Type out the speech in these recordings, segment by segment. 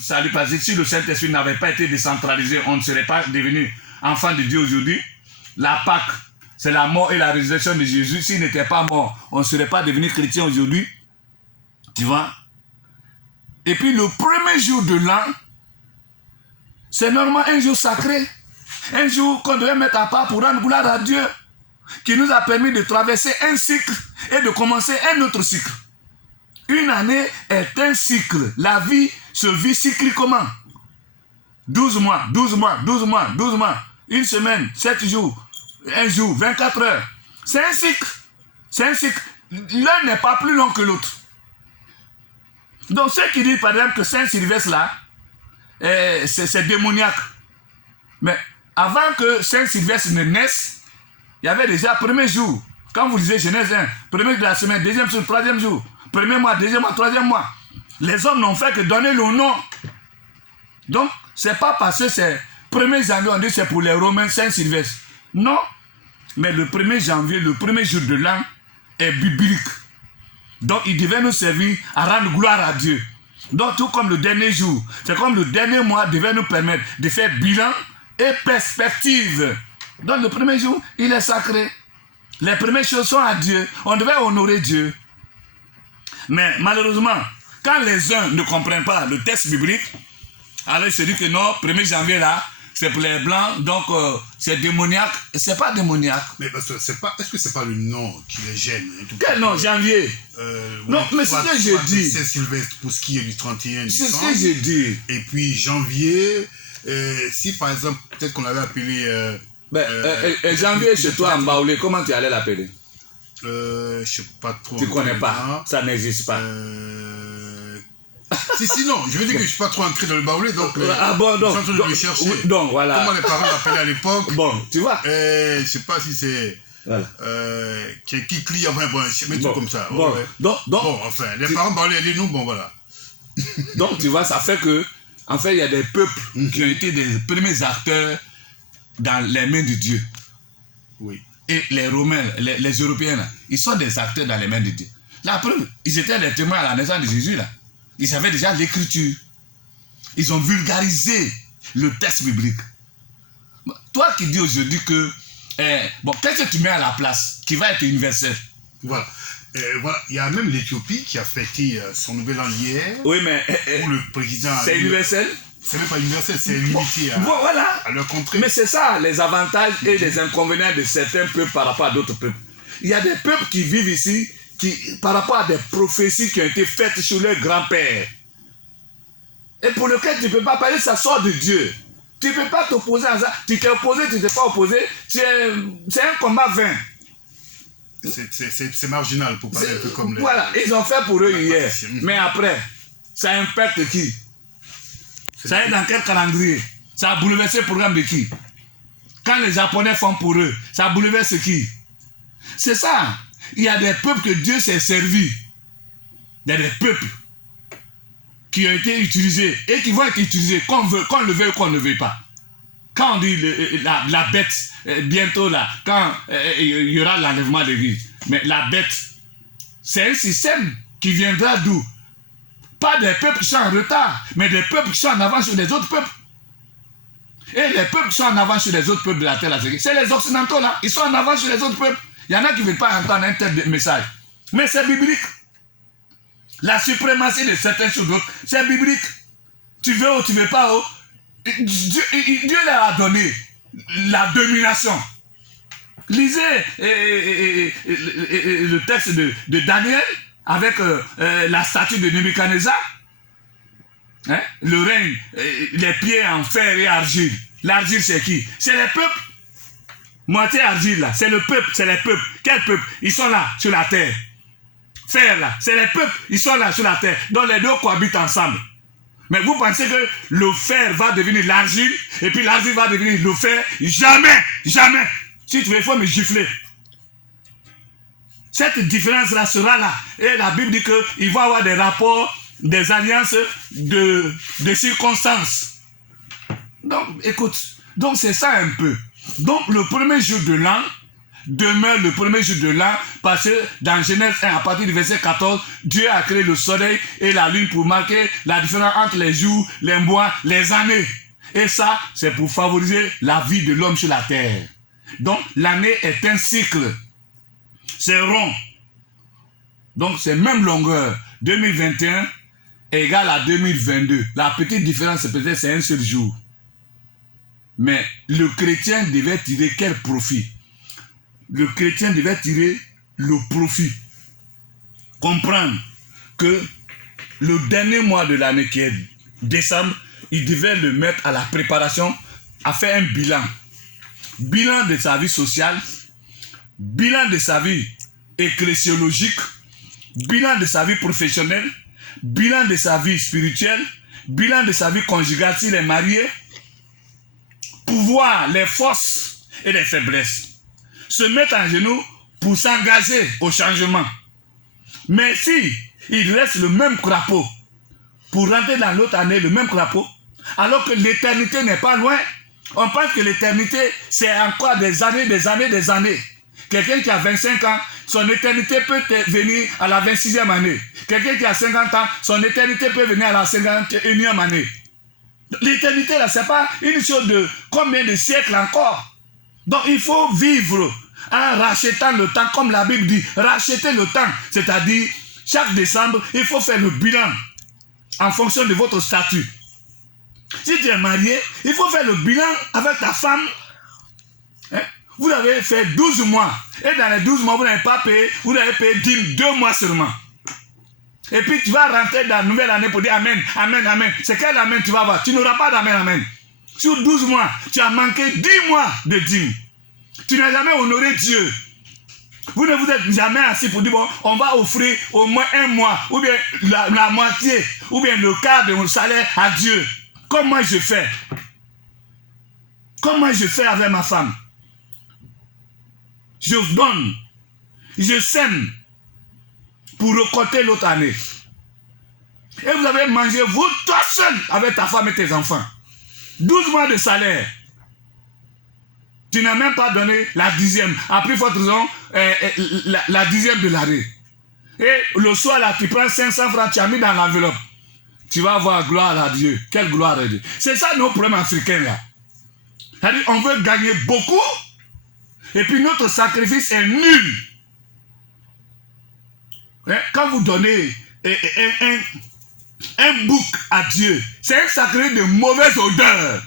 salut, parce que si le Saint-Esprit n'avait pas été décentralisé, on ne serait pas devenu enfant de Dieu aujourd'hui. La Pâque, c'est la mort et la résurrection de Jésus. S'il n'était pas mort, on ne serait pas devenu chrétien aujourd'hui. Tu vois? Et puis le premier jour de l'an, c'est normalement un jour sacré. Un jour qu'on devait mettre à part pour rendre gloire à Dieu, qui nous a permis de traverser un cycle et de commencer un autre cycle. Une année est un cycle. La vie se vit cycliquement. 12 mois, 12 mois, 12 mois, 12 mois. Une semaine, 7 jours, un jour, 24 heures. C'est un cycle. C'est un cycle. L'un n'est pas plus long que l'autre. Donc ceux qui disent par exemple que Saint-Sylvestre là, c'est démoniaque. Mais avant que Saint-Sylvestre ne naisse, il y avait déjà premier jour. Quand vous lisez Genèse 1, premier de la semaine, deuxième jour, troisième jour, premier mois, deuxième mois, troisième mois. Les hommes n'ont fait que donner le nom. Donc, c'est pas parce que c'est 1er janvier, on dit c'est pour les Romains Saint-Sylvestre. Non. Mais le 1er janvier, le premier jour de l'an, est biblique. Donc, il devait nous servir à rendre gloire à Dieu. Donc, tout comme le dernier jour, c'est comme le dernier mois devait nous permettre de faire bilan et perspective. Donc, le premier jour, il est sacré. Les premières choses sont à Dieu. On devait honorer Dieu. Mais malheureusement, quand les uns ne comprennent pas le texte biblique, alors ils se disent que non, 1er janvier là, c'est pour les blancs, donc c'est démoniaque. C'est pas démoniaque. Mais parce que c'est pas, est-ce que c'est pas le nom qui les gêne? Quel nom? Janvier? Non, mais c'est ce que j'ai dit. C'est Sylvestre pour ce qui est du 31 décembre. C'est ce que j'ai dit. Et puis janvier, si par exemple, peut-être qu'on l'avait appelé... janvier chez toi en Baoulé, comment tu allais l'appeler? Je sais pas trop. Tu connais pas, ça n'existe pas. Si, non, je veux dire que je suis pas trop ancré dans le Baoulé, donc donc, je suis en train de le chercher. Donc voilà. Comment les parents l'appelaient à l'époque? Bon, tu vois. Je sais pas si c'est... Voilà. Qui clie, enfin bon, mais tout comme ça. Bon, ouais. donc, enfin, les parents Baoulé, les nous, bon voilà. Donc tu vois, ça fait que, en fait, il y a des peuples qui ont été des premiers acteurs dans les mains de Dieu. Oui. Et les Romains, les Européens, là, ils sont des acteurs dans les mains de Dieu. La preuve, ils étaient les témoins à la naissance de Jésus, là. Ils avaient déjà l'écriture. Ils ont vulgarisé le texte biblique. Toi qui dis aujourd'hui que, qu'est-ce que tu mets à la place qui va être universel? Voilà. Voilà. Il y a même l'Éthiopie qui a fêté son nouvel an hier. Oui, mais pour le président. C'est universel? C'est même pas universel, c'est limité à leur contrée. Mais c'est ça, les avantages et les inconvénients de certains peuples par rapport à d'autres peuples. Il y a des peuples qui vivent ici, par rapport à des prophéties qui ont été faites sur leurs grands-pères. Et pour lequel tu ne peux pas parler, ça sort de Dieu. Tu ne peux pas t'opposer à ça. Tu t'es opposé, tu ne t'es pas opposé. C'est un combat vain. C'est marginal pour parler un peu comme les... Voilà, ils ont fait pour eux hier. Mais après, ça impacte qui? Ça est dans quel calendrier? Ça a bouleversé le programme de qui? Quand les Japonais font pour eux, ça bouleverse qui? C'est ça. Il y a des peuples que Dieu s'est servi. Il y a des peuples qui ont été utilisés et qui vont être utilisés qu'on le veuille ou qu'on ne le veuille pas. Quand on dit la bête, bientôt là, quand il y aura l'enlèvement de l'Église, mais la bête, c'est un système qui viendra d'où? Pas des peuples qui sont en retard, mais des peuples qui sont en avance sur les autres peuples. Et les peuples qui sont en avance sur les autres peuples de la terre, c'est les Occidentaux là, ils sont en avance sur les autres peuples. Il y en a qui ne veulent pas entendre un tel message. Mais c'est biblique. La suprématie de certains sur d'autres, c'est biblique. Tu veux ou tu ne veux pas, Dieu leur a donné la domination. Lisez le texte de Daniel avec la statue de Nebuchadnezzar. Hein? Le règne, les pieds en fer et argile. L'argile, c'est qui? C'est les peuples. Moitié argile, là, c'est le peuple, c'est les peuples. Quel peuple? Ils sont là, sur la terre. Fer, là, c'est les peuples, ils sont là, sur la terre. Donc les deux cohabitent ensemble. Mais vous pensez que le fer va devenir l'argile, et puis l'argile va devenir le fer? Jamais, jamais. Si tu veux, il faut me gifler. Cette différence-là sera là. Et la Bible dit qu'il va y avoir des rapports, des alliances de circonstances. Donc, écoute, donc c'est ça un peu. Donc, le premier jour de l'an, demeure le premier jour de l'an, parce que dans Genèse 1, à partir du verset 14, Dieu a créé le soleil et la lune pour marquer la différence entre les jours, les mois, les années. Et ça, c'est pour favoriser la vie de l'homme sur la terre. Donc, l'année est un cycle. C'est rond. Donc, c'est même longueur. 2021 égale à 2022. La petite différence, c'est peut-être un seul jour. Mais le chrétien devait tirer quel profit? Le chrétien devait tirer le profit. Comprendre que le dernier mois de l'année qui est décembre, il devait le mettre à la préparation, à faire un bilan. Bilan de sa vie sociale, bilan de sa vie ecclésiologique, bilan de sa vie professionnelle, bilan de sa vie spirituelle, bilan de sa vie conjugale s'il est marié, pour voir les forces et les faiblesses. Se mettre en genoux pour s'engager au changement. Mais si il reste le même crapaud pour rentrer dans l'autre année, le même crapaud, alors que l'éternité n'est pas loin, on pense que l'éternité, c'est encore des années, des années, des années. Quelqu'un qui a 25 ans, son éternité peut venir à la 26e année. Quelqu'un qui a 50 ans, son éternité peut venir à la 51e année. L'éternité, là, c'est pas une chose de combien de siècles encore. Donc, il faut vivre en rachetant le temps, comme la Bible dit, racheter le temps. C'est-à-dire, chaque décembre, il faut faire le bilan en fonction de votre statut. Si tu es marié, il faut faire le bilan avec ta femme. Hein? Vous avez fait 12 mois. Et dans les 12 mois, vous n'avez pas payé, vous avez payé 2 mois seulement. Et puis tu vas rentrer dans la nouvelle année pour dire Amen, Amen, Amen. C'est quel Amen tu vas avoir? Tu n'auras pas d'Amen, Amen. Sur 12 mois, tu as manqué 10 mois de dîme. Tu n'as jamais honoré Dieu. Vous ne vous êtes jamais assis pour dire, bon, on va offrir au moins 1 mois, ou bien la moitié, ou bien le quart de mon salaire à Dieu. Comment je fais? Comment je fais avec ma femme? Je donne, je sème pour récolter l'autre année. Et vous avez mangé vous, toi seul, avec ta femme et tes enfants. 12 mois de salaire. Tu n'as même pas donné la 10e. À plus forte raison, la 10e de l'année. Et le soir, là, tu prends 500 francs, tu as mis dans l'enveloppe. Tu vas avoir gloire à Dieu. Quelle gloire à Dieu. C'est ça nos problèmes africains, là. C'est-à-dire, on veut gagner beaucoup, et puis notre sacrifice est nul. Quand vous donnez un bouc à Dieu, c'est un sacrifice de mauvaise odeur.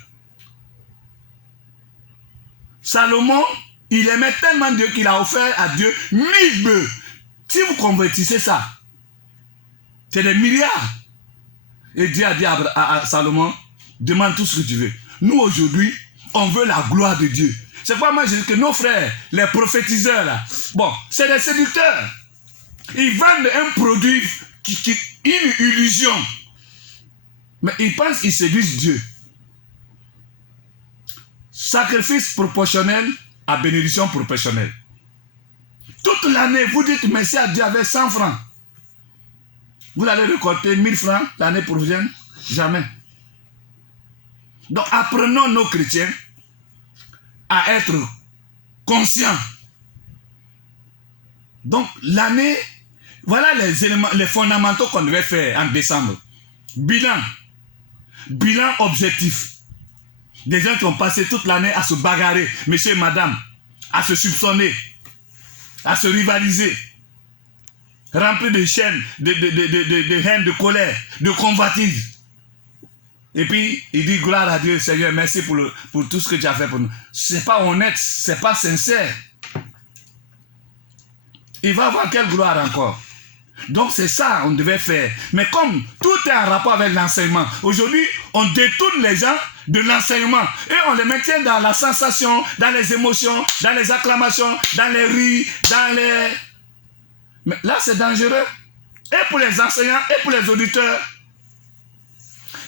Salomon, il aimait tellement Dieu qu'il a offert à Dieu 1000 bœufs. Si vous convertissez ça, c'est des milliards. Et Dieu a dit à Salomon, demande tout ce que tu veux. Nous aujourd'hui, on veut la gloire de Dieu. C'est pourquoi moi je dis que nos frères, les prophétiseurs là, bon, c'est des séducteurs. Ils vendent un produit, une illusion. Mais ils pensent qu'ils séduisent Dieu. Sacrifice proportionnel à bénédiction proportionnelle. Toute l'année, vous dites merci à Dieu avec 100 francs. Vous allez récolter 1000 francs l'année prochaine? Jamais. Donc apprenons nos chrétiens à être conscients. Donc l'année, voilà les éléments, les fondamentaux qu'on devait faire en décembre. Bilan. Bilan objectif. Des gens qui ont passé toute l'année à se bagarrer, monsieur et madame, à se soupçonner, à se rivaliser, remplis de chaînes, de haine, de colère, de convoitise. Et puis, il dit gloire à Dieu, Seigneur, merci pour tout ce que tu as fait pour nous. Ce n'est pas honnête, ce n'est pas sincère. Il va avoir quelle gloire encore? Donc c'est ça qu'on devait faire. Mais comme tout est en rapport avec l'enseignement, aujourd'hui, on détourne les gens de l'enseignement et on les maintient dans la sensation, dans les émotions, dans les acclamations, dans les rires, dans les... Mais là, c'est dangereux. Et pour les enseignants, et pour les auditeurs,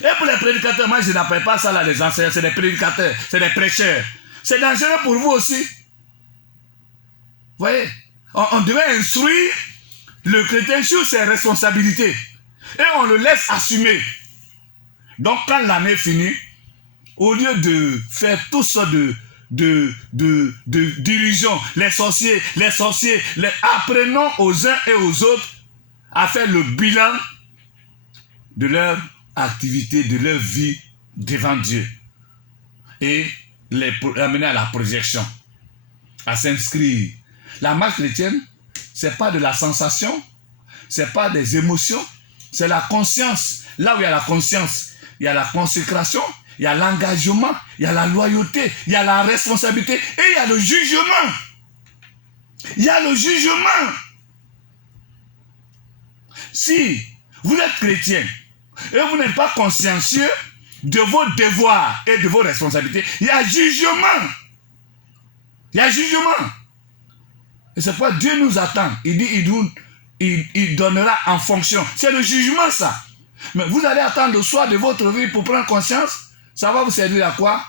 et pour les prédicateurs. Moi, je n'appelle pas ça là les enseignants, c'est des prédicateurs, c'est des prêcheurs. C'est dangereux pour vous aussi. Vous voyez, on devait instruire le chrétien sur ses responsabilités. Et on le laisse assumer. Donc, quand l'année finit, au lieu de faire tout ça d'illusions, les sorciers, apprenons aux uns et aux autres à faire le bilan de leur activité, de leur vie devant Dieu et les amener à la projection, à s'inscrire. La marche chrétienne, c'est pas de la sensation, c'est pas des émotions, c'est la conscience. Là où il y a la conscience, il y a la consécration, il y a l'engagement, il y a la loyauté, il y a la responsabilité et il y a le jugement. Il y a le jugement. Si vous êtes chrétien et vous n'êtes pas consciencieux de vos devoirs et de vos responsabilités, il y a jugement. Il y a jugement. Et c'est pourquoi Dieu nous attend. Il dit, il donnera en fonction. C'est le jugement, ça. Mais vous allez attendre le soir de votre vie pour prendre conscience. Ça va vous servir à quoi?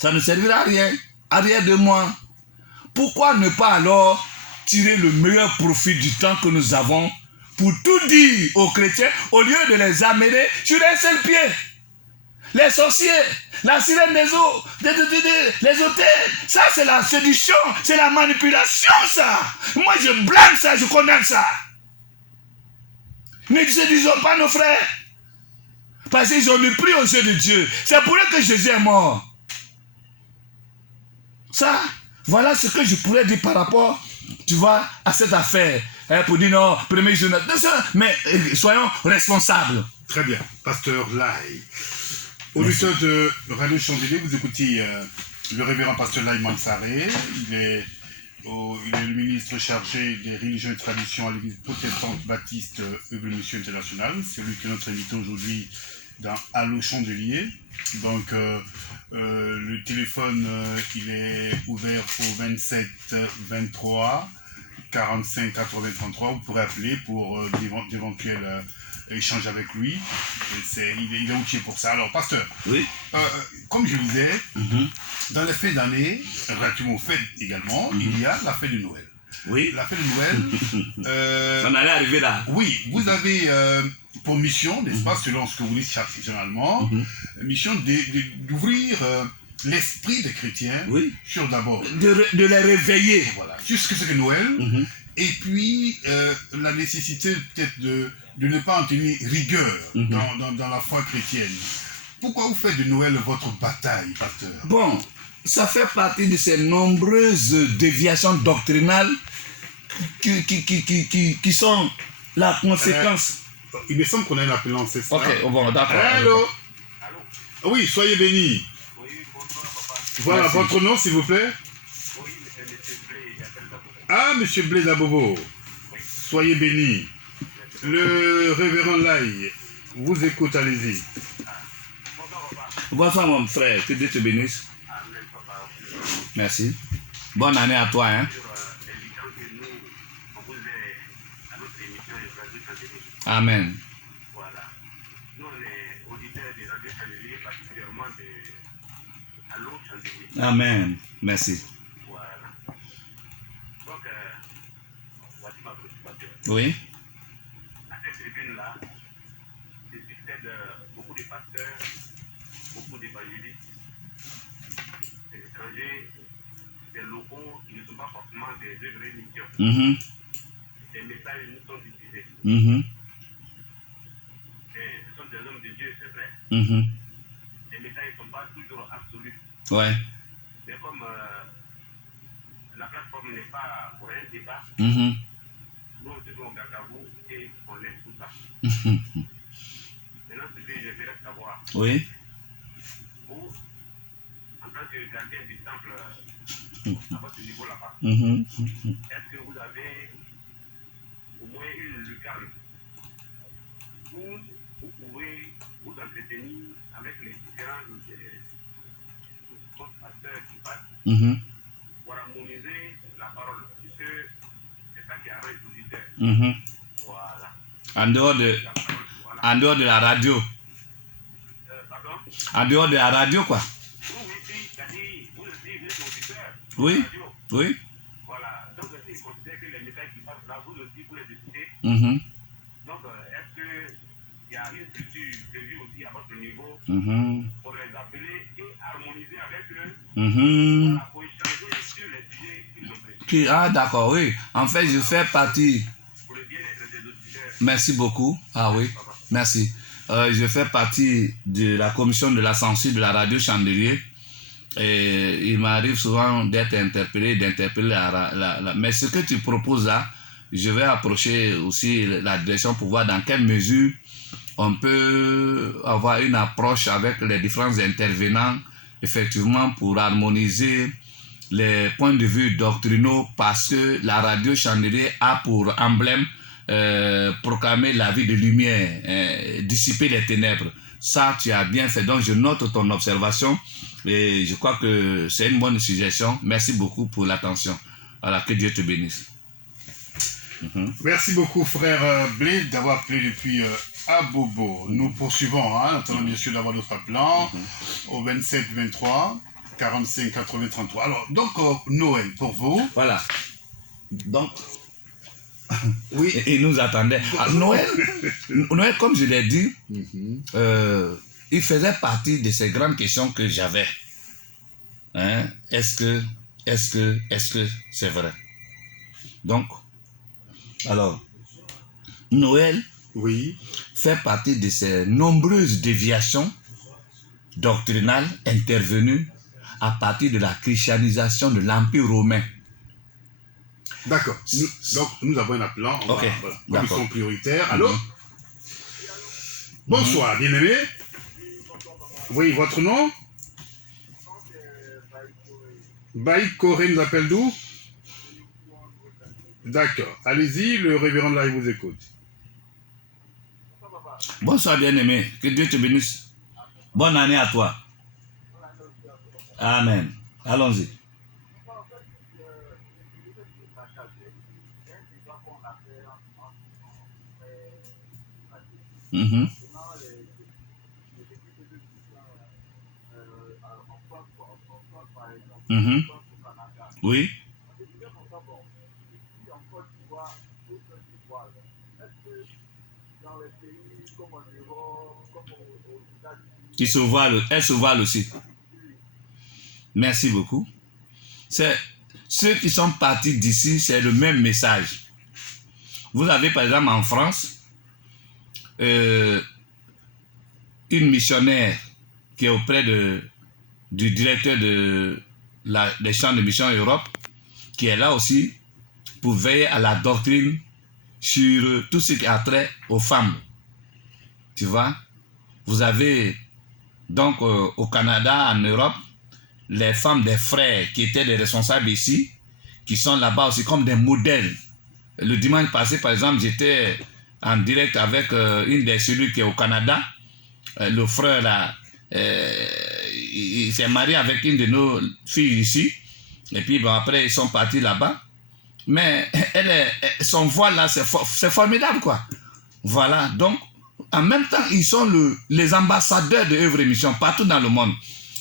Ça ne servira à rien. À rien de moi. Pourquoi ne pas alors tirer le meilleur profit du temps que nous avons pour tout dire aux chrétiens au lieu de les amener sur un seul pied? Les sorciers, la sirène des eaux, les hôtels, ça c'est la séduction, c'est la manipulation, ça. Moi je blâme ça, je condamne ça. Ne séduisons pas nos frères. Parce qu'ils ont mépris aux yeux de Dieu. C'est pour eux que Jésus est mort. Ça, voilà ce que je pourrais dire par rapport, tu vois, à cette affaire. Pour dire non, premier journal. Mais soyons responsables. Très bien. Pasteur Lai. Auditeur de Radio Chandelier, vous écoutez le révérend pasteur Lai Mansaré. Il est le ministre chargé des religions et traditions à l'église protestante baptiste Hubble Mission International. C'est lui qui est notre invité aujourd'hui dans Allo Chandelier. Donc, le téléphone, il est ouvert au 27 23 45 80 33. Vous pourrez appeler pour d'éventuels échanges avec lui. Il est outillé pour ça. Alors, pasteur, oui. Comme je disais, dans les fêtes d'année, relativement aux fêtes également, il y a la fête de Noël. Oui. La fête de Noël. On allait arriver là. Oui, vous avez pour mission, n'est-ce pas, selon ce que vous dites généralement, mission d'ouvrir l'esprit des chrétiens sur d'abord. De les réveiller. Voilà, sur ce que c'est que Noël. Et puis la nécessité peut-être de ne pas en tenir rigueur dans la foi chrétienne. Pourquoi vous faites de Noël votre bataille, pasteur? Bon, ça fait partie de ces nombreuses déviations doctrinales qui sont la conséquence. Il me semble qu'on a un appel ancestral. Ok, bon, d'accord. Allô? Oui, soyez bénis. Voilà, merci. Votre nom, s'il vous plaît? Oui, c'est M. Blé. Ah, M. Blé d'Abobo. Soyez bénis. Le révérend Lai vous écoute, allez-y. Bonsoir, mon frère. Que Dieu te bénisse. Merci. Bonne année à toi, hein. Amen. Voilà. Nous, on est auditeurs de Radio Chandelier, particulièrement de Allo Chandelier. Amen. Merci. Voilà. Donc, voici ma préoccupation. Oui. À cette tribune-là, je succède beaucoup de pasteurs, beaucoup d'évangélistes, des étrangers, des locaux qui ne sont pas forcément des œuvres et missions. Des messages nous sont diffusés. Ce sont des hommes de Dieu, c'est vrai. Les messages ne sont pas toujours absolus. Ouais. Mais comme la plateforme n'est pas pour un débat, nous devons garder à vous et on laisse tout ça. Maintenant, ce que je voudrais savoir, oui. vous, en tant que gardien du temple, à votre niveau là-bas, est-ce que vous avez au moins une lucarne où vous pouvez vous entretenir avec les différents pasteurs qui passent pour harmoniser la parole, puisque c'est ça qui arrête l'auditeur. Voilà. En dehors de la radio. Pardon? En dehors de la radio, quoi. Vous aussi, vous êtes auditeur. Oui. Radio. Oui. Voilà. Donc, il considère que les messages qui passent là, vous aussi, vous les écoutez. Donc, est-ce qu'il y a une structure prévue aussi à votre niveau? niveau Mhm. pour les appeler et harmoniser avec eux Mhm. pour échanger sur les sujets qu'ils ont traités. Ah, d'accord, oui. En fait, je fais partie. Pour le bien-être des auditeurs. Merci beaucoup. Ah oui, merci. Je fais partie de la commission de la censure de la radio Chandelier. Et il m'arrive souvent d'être interpellé, d'interpeller mais ce que tu proposes là, je vais approcher aussi la direction pour voir dans quelle mesure on peut avoir une approche avec les différents intervenants, effectivement, pour harmoniser les points de vue doctrinaux, parce que la radio Chandelier a pour emblème proclamer la vie de lumière, dissiper les ténèbres. Ça, tu as bien fait. Donc, je note ton observation et je crois que c'est une bonne suggestion. Merci beaucoup pour l'attention. Voilà, que Dieu te bénisse. Merci beaucoup, frère Blé, d'avoir appelé depuis Abobo. Nous poursuivons, hein, en attendant bien sûr d'avoir notre plan au 27 23 45 80 33. Alors, donc, Noël, pour vous. Voilà. Donc, oui. Il nous attendait. Ah, Noël, comme je l'ai dit, il faisait partie de ces grandes questions que j'avais. Hein? Est-ce que c'est vrai? Donc, alors, Noël fait partie de ces nombreuses déviations doctrinales intervenues à partir de la christianisation de l'Empire romain. D'accord. Donc, nous avons un plan. Ok. Voilà. Commission prioritaire. Allô? Bonsoir, bien-aimé. Oui, votre nom? Baïk Coré nous appelle d'où? D'accord. Allez-y, le révérend là, il vous écoute. Bonsoir, bien-aimé. Que Dieu te bénisse. Bonne année à toi. Amen. Allons-y. Mm-hmm. Mm-hmm. Oui. Qui se voilent, elles se voilent aussi. Merci beaucoup. C'est ceux qui sont partis d'ici, c'est le même message. Vous avez par exemple en France une missionnaire qui est auprès du directeur des champs de mission Europe, qui est là aussi pour veiller à la doctrine sur tout ce qui a trait aux femmes. Tu vois? Vous avez donc au Canada, en Europe, les femmes des frères qui étaient des responsables ici, qui sont là-bas aussi comme des modèles. Le dimanche passé, par exemple, j'étais en direct avec une des cellules qui est au Canada. Le frère là, il s'est marié avec une de nos filles ici. Et puis bon, après, ils sont partis là-bas. Mais son voile là, c'est formidable quoi. Voilà, donc en même temps, ils sont les ambassadeurs de œuvre et mission partout dans le monde.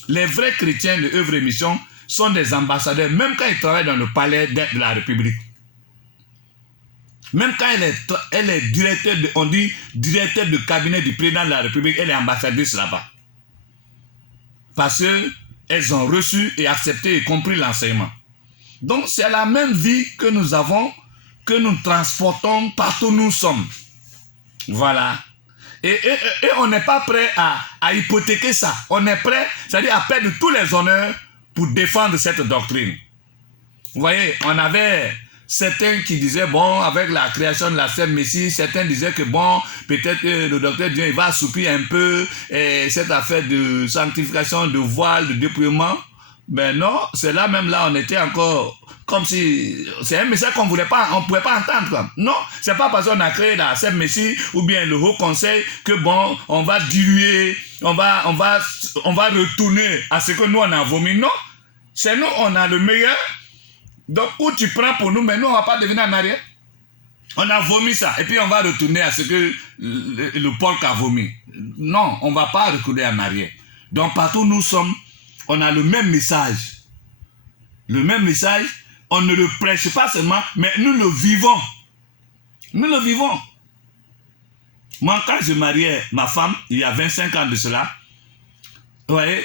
Les vrais chrétiens de œuvre et mission sont des ambassadeurs, même quand ils travaillent dans le palais de la République. Même quand elle est directeur on dit directeur de cabinet du président de la République, elle est ambassadrice là-bas. Parce qu'elles ont reçu et accepté et compris l'enseignement. Donc c'est la même vie que nous avons, que nous transportons partout où nous sommes. Voilà. Et on n'est pas prêt à hypothéquer ça. On est prêt, c'est-à-dire à perdre tous les honneurs pour défendre cette doctrine. Vous voyez, on avait certains qui disaient, bon, avec la création de la Sainte Messie, certains disaient que, bon, peut-être que le docteur Dieu il va assouplir un peu cette affaire de sanctification, de voile, de dépouillement. Ben non, c'est là même là, on était encore comme si c'est un message qu'on voulait pas, on pouvait pas entendre quoi. Non, c'est pas parce qu'on a créé la Sainte Messie ou bien le Haut Conseil que bon, on va diluer, on va retourner à ce que nous on a vomi. Non, c'est nous on a le meilleur. Donc où tu prends pour nous, mais nous on va pas devenir en arrière. On a vomi ça et puis on va retourner à ce que le porc a vomi. Non, on va pas retourner en arrière. Donc partout où nous sommes, on a le même message. Le même message, on ne le prêche pas seulement, mais nous le vivons. Nous le vivons. Moi, quand je mariais ma femme, il y a 25 ans de cela, vous voyez,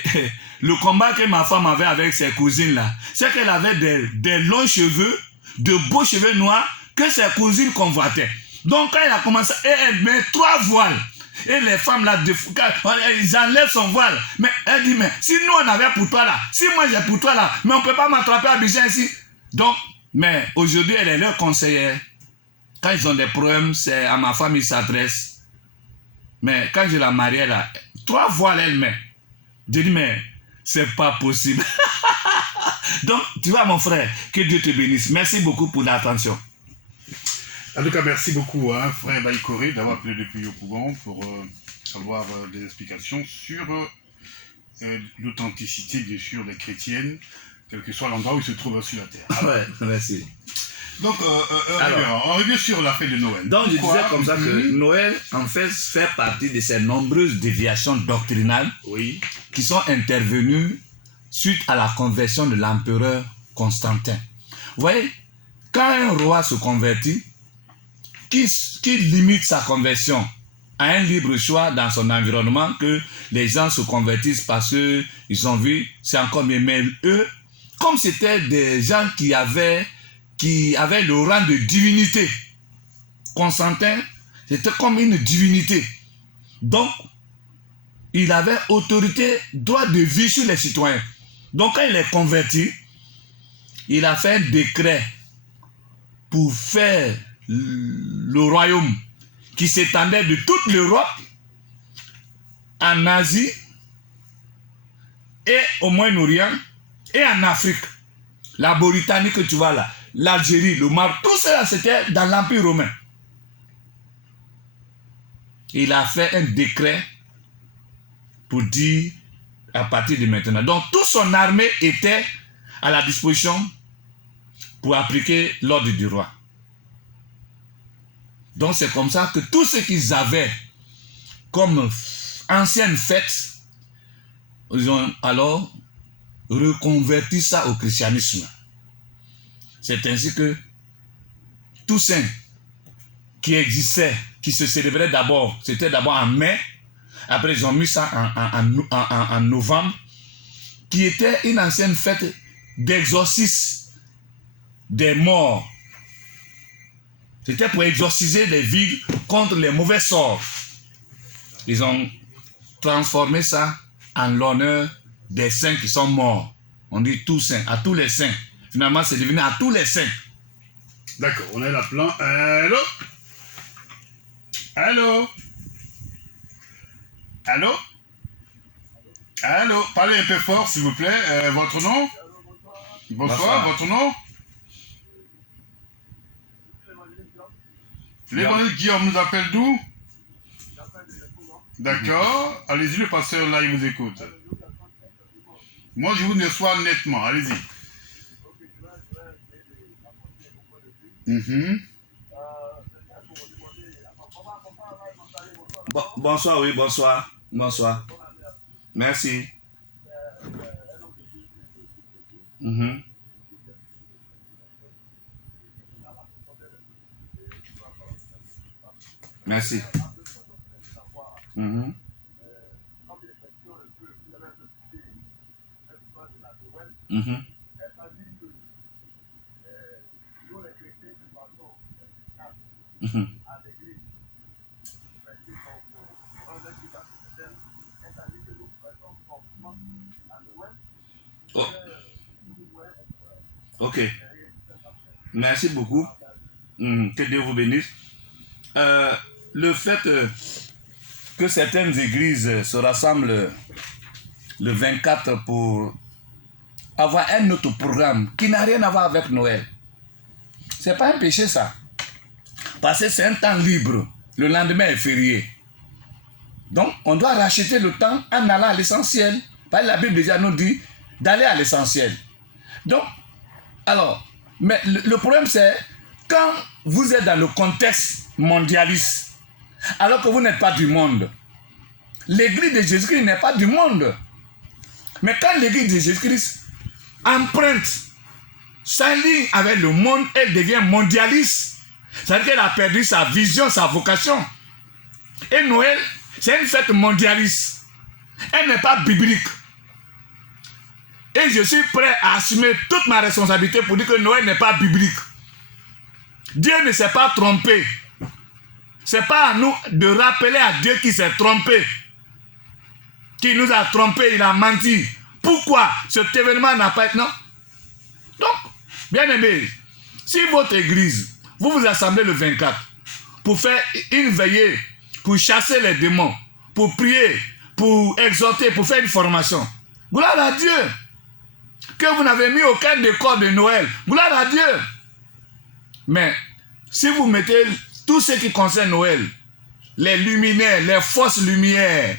le combat que ma femme avait avec ses cousines là, c'est qu'elle avait des longs cheveux, de beaux cheveux noirs que ses cousines convoitaient. Donc quand elle a commencé, elle met 3 voiles. Et les femmes là, ils enlèvent son voile. Mais elle dit, mais si nous on avait pour toi là, si moi j'ai pour toi là, mais on ne peut pas m'attraper à Abidjan ici. Donc, mais aujourd'hui elle est leur conseillère. Quand ils ont des problèmes, c'est à ma femme ils s'adressent. Mais quand je la mariais là, 3 voiles elle met. Je dis, mais c'est pas possible. Donc, tu vois mon frère, que Dieu te bénisse. Merci beaucoup pour l'attention. En tout cas, merci beaucoup, hein, frère Baïkoré, d'avoir appelé depuis Yopougon pour avoir des explications sur l'authenticité, bien sûr, des chrétiennes, quel que soit l'endroit où ils se trouvent sur la terre. Ouais, merci. Donc, on revient sur la fête de Noël. Donc, je disais comme ça que Noël, en fait partie de ces nombreuses déviations doctrinales qui sont intervenues suite à la conversion de l'empereur Constantin. Vous voyez, quand un roi se convertit, qui limite sa conversion à un libre choix dans son environnement, que les gens se convertissent parce qu'ils ont vu, c'est encore mieux. Mais eux, comme c'était des gens qui avaient le rang de divinité, Constantin, c'était comme une divinité. Donc, il avait autorité, droit de vie sur les citoyens. Donc, quand il est converti, il a fait un décret pour faire le royaume qui s'étendait de toute l'Europe, en Asie et au Moyen-Orient et en Afrique. La Mauritanie que tu vois là, l'Algérie, le Maroc, tout cela c'était dans l'Empire romain. Il a fait un décret pour dire à partir de maintenant. Donc toute son armée était à la disposition pour appliquer l'ordre du roi. Donc c'est comme ça que tout ce qu'ils avaient comme ancienne fête, ils ont alors reconverti ça au christianisme. C'est ainsi que Toussaint, qui existait, qui se célébrait d'abord, c'était d'abord en mai, après ils ont mis ça en novembre, qui était une ancienne fête d'exorcisme des morts. C'était pour exorciser les villes contre les mauvais sorts. Ils ont transformé ça en l'honneur des saints qui sont morts. On dit tous saints, à tous les saints. Finalement, c'est devenu à tous les saints. D'accord, on a la plan. Allô? Allô? Allô? Allô? Parlez un peu fort, s'il vous plaît. Votre nom? Bonsoir, votre nom? L'évangile Guillaume nous appelle d'où? D'accord. Allez-y, le pasteur là, il vous écoute. Moi, je vous reçois nettement. Allez-y. Bonsoir, oui, bonsoir. Bonsoir. Merci. Merci. Oh. Ok. Merci beaucoup. Que Dieu vous bénisse. Le fait que certaines églises se rassemblent le 24 pour avoir un autre programme qui n'a rien à voir avec Noël, c'est pas un péché ça. Parce que c'est un temps libre. Le lendemain est férié. Donc, on doit racheter le temps en allant à l'essentiel. Parce que la Bible déjà nous dit d'aller à l'essentiel. Donc, alors, mais le problème c'est quand vous êtes dans le contexte mondialiste, alors que vous n'êtes pas du monde. L'église de Jésus-Christ n'est pas du monde. Mais quand l'église de Jésus-Christ emprunte sa ligne avec le monde, elle devient mondialiste. C'est-à-dire qu'elle a perdu sa vision, sa vocation. Et Noël, c'est une fête mondialiste. Elle n'est pas biblique. Et je suis prêt à assumer toute ma responsabilité pour dire que Noël n'est pas biblique. Dieu ne s'est pas trompé. Ce n'est pas à nous de rappeler à Dieu qui s'est trompé. Qui nous a trompé, il a menti. Pourquoi cet événement n'a pas été... Non. Donc, bien aimé, si votre église, vous vous assemblez le 24 pour faire une veillée, pour chasser les démons, pour prier, pour exhorter, pour faire une formation, gloire à Dieu. Que vous n'avez mis aucun décor de Noël, gloire à Dieu. Mais si vous mettez tout ce qui concerne Noël, les luminaires, les fausses lumières,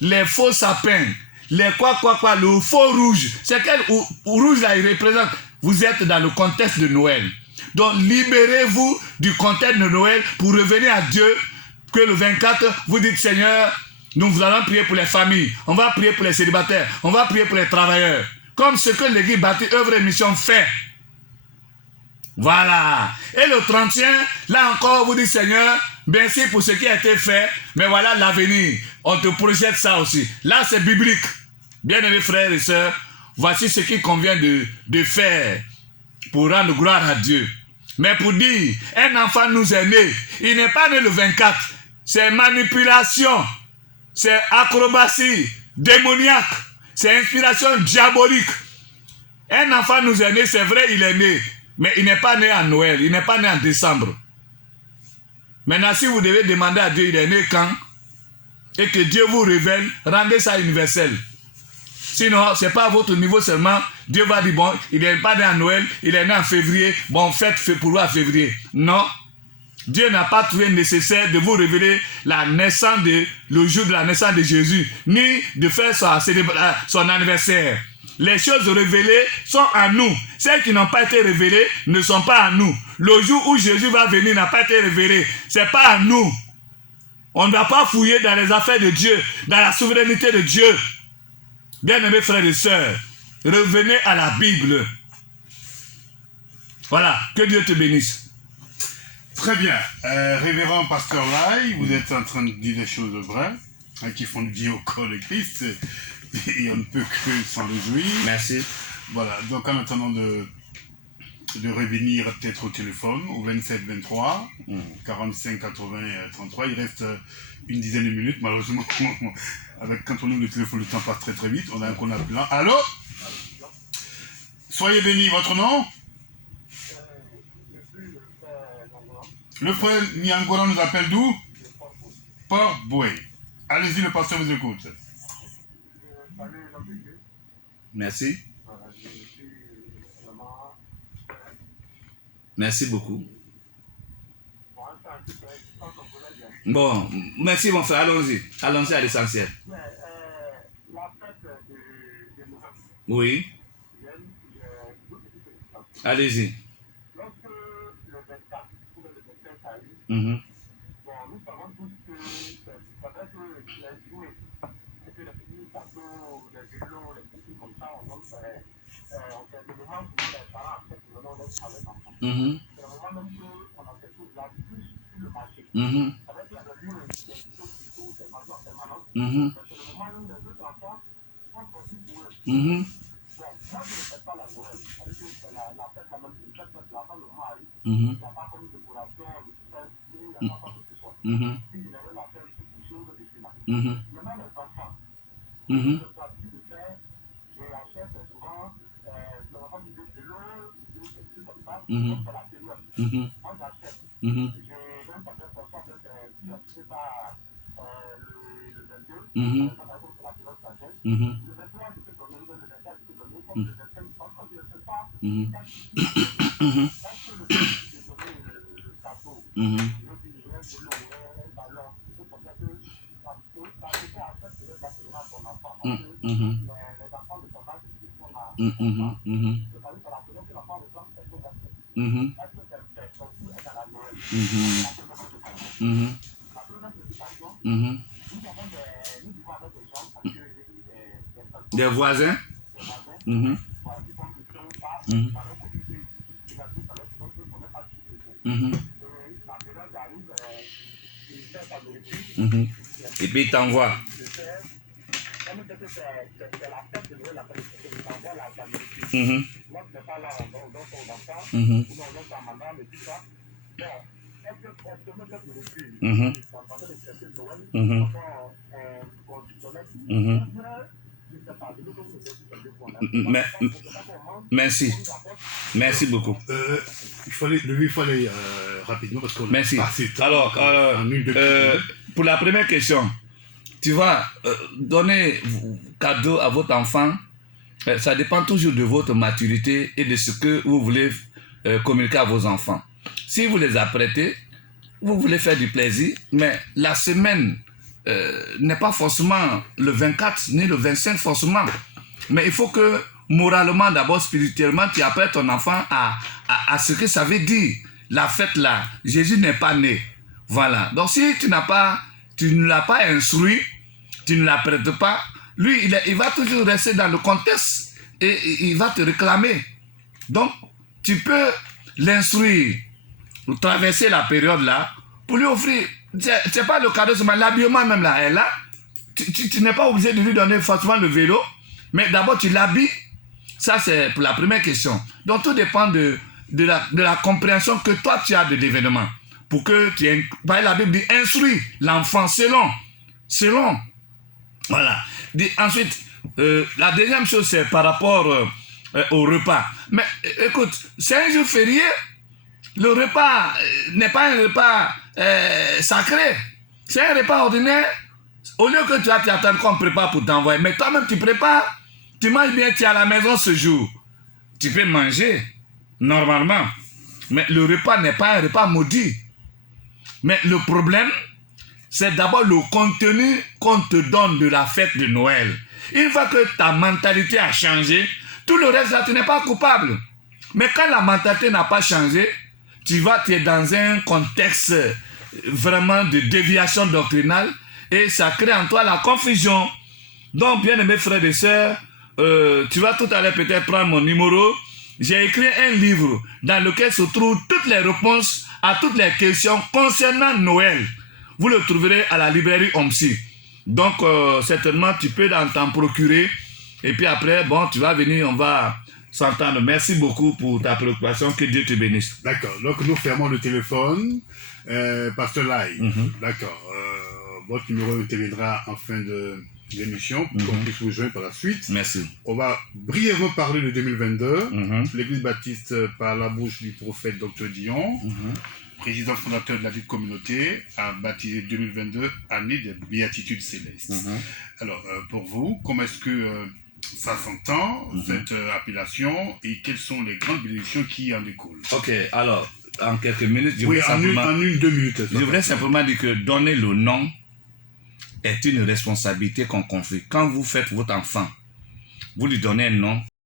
les faux sapins, les le faux rouge, c'est quel rouge là il représente? Vous êtes dans le contexte de Noël. Donc libérez-vous du contexte de Noël pour revenir à Dieu. Que le 24, vous dites Seigneur, nous allons prier pour les familles, on va prier pour les célibataires, on va prier pour les travailleurs. Comme ce que l'église bâtie œuvre et mission fait. Voilà. Et le 31, là encore, vous dites Seigneur, merci pour ce qui a été fait, mais voilà l'avenir. On te projette ça aussi. Là, c'est biblique. Bien-aimés frères et sœurs, voici ce qu'il convient de faire pour rendre gloire à Dieu. Mais pour dire, un enfant nous est né, il n'est pas né le 24. C'est manipulation, c'est acrobatie démoniaque, c'est inspiration diabolique. Un enfant nous est né, c'est vrai, il est né, mais il n'est pas né en Noël, il n'est pas né en décembre. Maintenant, si vous devez demander à Dieu, il est né quand? Et que Dieu vous révèle, rendez ça universel. Sinon, ce n'est pas à votre niveau seulement. Dieu va dire, bon, il n'est pas né en Noël, il est né en février, bon, faites pour vous en février. Non. Dieu n'a pas trouvé nécessaire de vous révéler la naissance le jour de la naissance de Jésus, ni de faire son anniversaire. Les choses révélées sont à nous. Celles qui n'ont pas été révélées ne sont pas à nous. Le jour où Jésus va venir n'a pas été révélé. Ce n'est pas à nous. On ne doit pas fouiller dans les affaires de Dieu, dans la souveraineté de Dieu. Bien-aimés frères et sœurs, revenez à la Bible. Voilà, que Dieu te bénisse. Très bien. Révérend Pasteur Lai, vous êtes en train de dire des choses vraies, qui font du bien au corps de Christ, et on ne peut que s'en réjouir. Merci. Voilà, donc en attendant de revenir peut-être au téléphone, au 27 23, 45 80 33, il reste une dizaine de minutes, malheureusement, quand on ouvre le téléphone, le temps passe très très vite, on a un qu'on appelant. Allô? Soyez bénis, votre nom? Le frère Niangora nous appelle d'où? Port Boué. Allez-y, le pasteur vous écoute. Merci. Merci beaucoup. Bon, merci mon frère, allons-y. Allons-y à l'essentiel. Oui. Allez-y. Mm-hmm. Bon, nous savons tous que ça va être les jouets. C'est que les petits bateaux, les vélos, les petits comme ça, on fait le moment où les parents acceptent le nom d'être avec l'enfant. C'est le moment même qu'on a ces choses-là plus sur le marché. Ça va être la lieu qui est plutôt des maisons en permanence. Mais c'est le moment où les autres enfants sont possibles pour eux. Bon, moi je ne fais pas la Noël. C'est-à-dire que la fête, la même fête, la femme, le mois arrive. Il n'y a pas comme une décoration, il n'y a pas comme ce soit. Si je n'avais la faire, c'est quelque chose de cela. Maintenant, les enfants, je choisis de faire, je achète souvent, l'enfant du vélo, des trucs comme ça, donc c'est la période. Moi, j'achète. J'ai même pas fait pour ça, si je ne sais pas le 22, par exemple, c'est la période sagesse. Le 23, je peux donner, le 24, je peux donner, comme le 25, quand je ne sais pas, quand je le fais, je peux donner le tableau. Je veux dire, je vais donner un ballon. C'est pour ça que ça peut affecter exactement ton enfant. Parce que les enfants de ton âge, ils sont là. C'est pas la première que l'enfant de ton âge, c'est son enfant. Est-ce que c'est fait? Son fils est dans la Noël. La première préoccupation, nous avons nous vivons avec des gens, parce que j'ai eu des personnes. Des voisins? Des voisins. Voilà, qui font que ça, ça va compliquer. Il a dit, ça va être donc qu'on est parti de tout. La période arrive, Et puis il t'envoie. Merci. Merci beaucoup. Il fallait rapidement parce qu'on Merci. passé Alors, pour la première question, tu vas donner cadeau à votre enfant. Ça dépend toujours de votre maturité et de ce que vous voulez communiquer à vos enfants. Si vous les apprêtez, vous voulez faire du plaisir, mais la semaine n'est pas forcément le 24 ni le 25 forcément. Mais il faut que moralement, d'abord spirituellement, tu apprêtes ton enfant à ce que ça veut dire. La fête là, Jésus n'est pas né. Voilà. Donc si tu ne l'as pas instruit, tu ne l'apprêtes pas, lui, il va toujours rester dans le contexte et il va te réclamer. Donc, tu peux l'instruire, traverser la période là, pour lui offrir, c'est pas le cadeau, mais l'habillement même là, elle là, tu n'es pas obligé de lui donner forcément le vélo, mais d'abord tu l'habilles. Ça, c'est pour la première question. Donc, tout dépend de la compréhension que toi, tu as de l'événement. Pour que tu aies... La Bible dit, instruis l'enfant selon. Voilà. Ensuite, la deuxième chose, c'est par rapport au repas. Mais écoute, c'est un jour férié. Le repas n'est pas un repas sacré. C'est un repas ordinaire. Au lieu que tu attends qu'on prépare pour t'envoyer, mais toi-même, tu prépares. Tu manges bien, tu es à la maison ce jour. Tu peux manger, normalement. Mais le repas n'est pas un repas maudit. Mais le problème, c'est d'abord le contenu qu'on te donne de la fête de Noël. Une fois que ta mentalité a changé, tout le reste là, tu n'es pas coupable. Mais quand la mentalité n'a pas changé, tu es dans un contexte vraiment de déviation doctrinale et ça crée en toi la confusion. Donc, bien aimés frères et sœurs, tu vas tout à l'heure peut-être prendre mon numéro. J'ai écrit un livre dans lequel se trouvent toutes les réponses à toutes les questions concernant Noël. Vous le trouverez à la librairie OMSI. Donc, certainement, tu peux t'en procurer. Et puis après, bon, tu vas venir, on va s'entendre. Merci beaucoup pour ta préoccupation. Que Dieu te bénisse. D'accord. Donc, nous fermons le téléphone. Pasteur Lai. D'accord. Votre numéro interviendra en fin de l'émission pour qu'on puisse vous joindre par la suite. Merci. On va brièvement parler de 2022. L'Église baptiste par la bouche du prophète Dr Dion, président fondateur de la dite communauté, a baptisé 2022 année de béatitude céleste. Alors, pour vous, comment est-ce que ça s'entend, cette appellation, et quelles sont les grandes bénédictions qui en découlent? Ok, alors, en quelques minutes, deux minutes. Je voudrais simplement dire que donner le nom est une responsabilité qu'on confie. Quand vous faites votre enfant, vous lui donnez un nom,